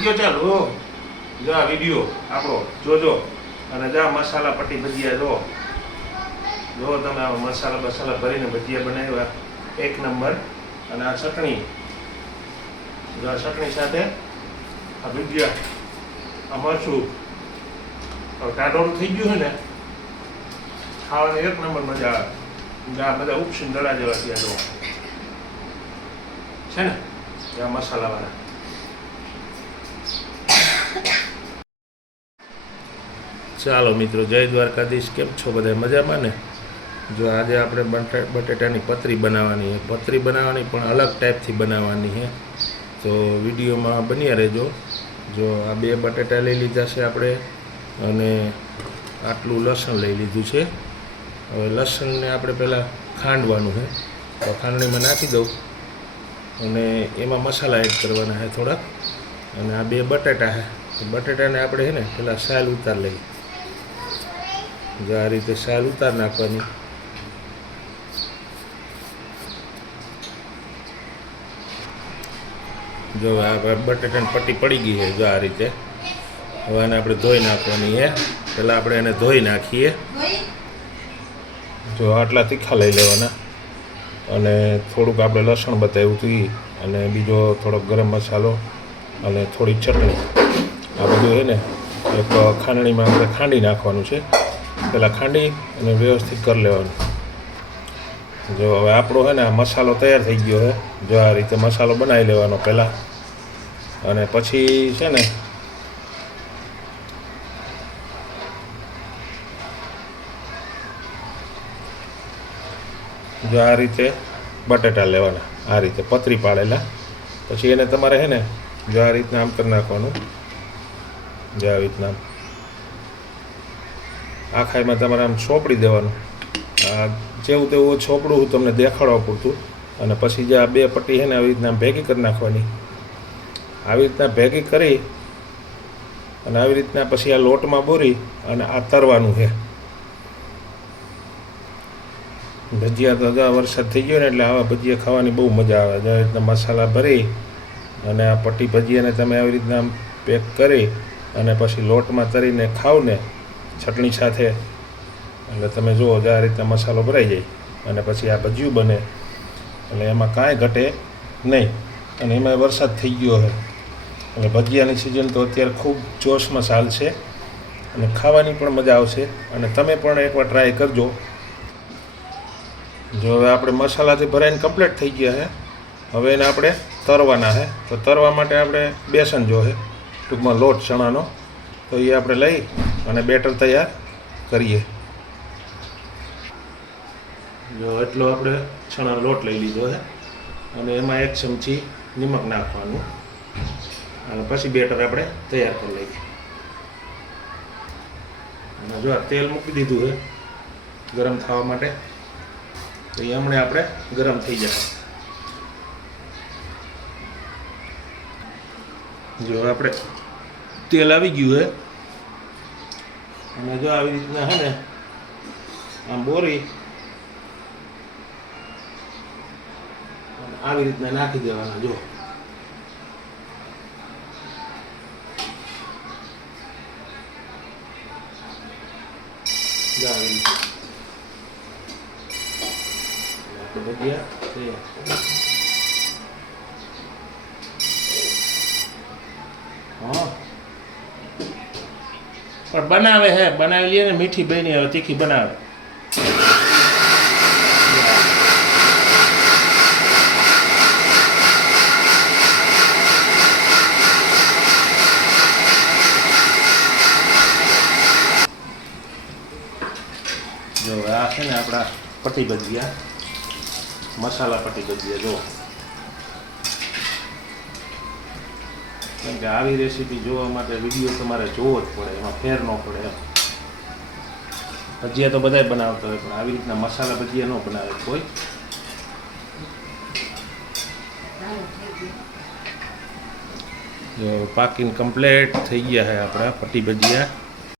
ગયો ચાલુ જો આ વિડીયો આપણો જોજો અને જા મસાલા પટ્ટી ભજીયા જો તમે આ મસાલા ભરીને ભજીયા બનાવ્યા એક નંબર. અને આ ચટણી જો આ ચટણી સાથે આ ભજીયા આ મરચું ટાઢોળું થઈ ગયું છે ને ખાવાની એક નંબર મજા આવે. આ બધા ઉપસીને દડા જેવા થયા જો છે ને આ મસાલાવાળા. ચાલો મિત્રો, જય દ્વારકાધીશ. કેમ છો બધા? મજામાં ને? જો આજે આપણે બટેટાની પતરી બનાવવાની છે. પતરી બનાવવાની પણ અલગ ટાઈપથી બનાવવાની છે, તો વિડીયોમાં બન્યા રહેજો. જો આ 2 બટેટા લઈ લીધા છે આપણે અને આટલું લસણ લઈ લીધું છે. હવે લસણને આપણે પહેલાં ખાંડવાનું છે, તો ખાંડણીમાં નાખી દઉં અને એમાં મસાલા એડ કરવાના છે થોડાક. અને આ 2 બટેટા છે, બટેટાને આપણે છે ને પહેલાં સાલ ઉતાર લઈએ. જો આ રીતે સાલ ઉતાર નાખવાની. જો આ બટેટાની પટ્ટી પડી ગઈ છે જો આ રીતે. હવે આને આપણે ધોઈ નાખવાની છે. પહેલાં આપણે એને ધોઈ નાખીએ. જો આટલા તીખા લઈ લેવાના અને થોડુંક આપણે લસણ બતાવ્યું હતું એ, અને બીજો થોડોક ગરમ મસાલો અને થોડી ચટણી. આ બધું છે ને એક ખાંડણીમાં આપણે ખાંડી નાખવાનું છે. પહેલાં ખાંડી અને વ્યવસ્થિત કરી લેવાનું. જો હવે આપણો છે ને આ મસાલો તૈયાર થઈ ગયો છે. જો આ રીતે મસાલો બનાવી લેવાનો પહેલાં, અને પછી છે ને જો આ રીતે બટેટા લેવાના, આ રીતે પતરી પાડેલા. પછી એને તમારે છે ને જો આ રીતના આમ કરી નાખવાનું. જો આવી રીતના આખાઈમાં તમારે આમ સોંપડી દેવાનું. આ જેવું તેવું છોપડું હું તમને દેખાડવા પૂરતું. અને પછી જે આ 2 પટ્ટી છે ને આવી રીતના ભેગી કરી નાખવાની. આવી રીતના ભેગી કરી અને આવી રીતના પછી આ લોટમાં બોરી અને આ તરવાનું છે. ભજીયા તો હજા વરસાદ થઈ ગયો ને એટલે આવા ભજીયા ખાવાની બહુ મજા આવે. જે રીતના મસાલા ભરી અને આ પટ્ટી ભજીયાને તમે આવી રીતના પેક કરી અને પછી લોટમાં તરીને ખાવ ને ચટણી સાથે, એટલે તમે જુઓ આ રીતના મસાલો ભરાઈ જાય અને પછી આ ભજીયું બને. એટલે એમાં કાંઈ ઘટે નહીં. અને એમાં વરસાદ થઈ ગયો છે એટલે ભજીયાની સિઝન તો અત્યારે ખૂબ જોશમાં ચાલશે અને ખાવાની પણ મજા આવશે. અને તમે પણ એકવાર ટ્રાય કરજો. જો હવે આપણે મસાલાથી ભરાઈને કમ્પ્લીટ થઈ ગયા છે. હવે એને આપણે તરવાના છે. તો તરવા માટે આપણે બેસન જોઈએ, ટૂંકમાં લોટ ચણાનો. તો એ આપણે લઈ અને બેટર તૈયાર કરીએ. જો એટલો આપણે ચણાનો લોટ લઈ લીધો છે અને એમાં 1 ચમચી નિમક નાખવાનું અને પછી બેટર આપણે તૈયાર કરી લઈએ. અને જો આ તેલ મૂકી દીધું છે ગરમ થવા માટે, તો એ હમણાં આપણે ગરમ થઈ જશે. જો આપણે તેલ આવી ગયું છે અને જો આવી રીતના છે ને આમ બોરી આવી રીતના નાખી દેવાના. જો ભજીયા હા પણ બનાવે હે, બનાવી લઈએ ને મીઠી બની હવે તીખી બનાવે. જો આ છે ને આપણા પટ્ટી ભજીયા, મસાલા પટ્ટી ભજીયા. જો કેમ કે આવી રેસીપી જોવા માટે વિડીયો તમારે જોવો જ પડે, એમાં ફેર ન પડે. ભજીયા તો બધાય બનાવતા હોય પણ આવી રીતના મસાલા ભજીયા ન બનાવે કોઈ. જો પાકીને કમ્પ્લીટ થઈ ગયા છે આપણા પટ્ટી ભજીયા.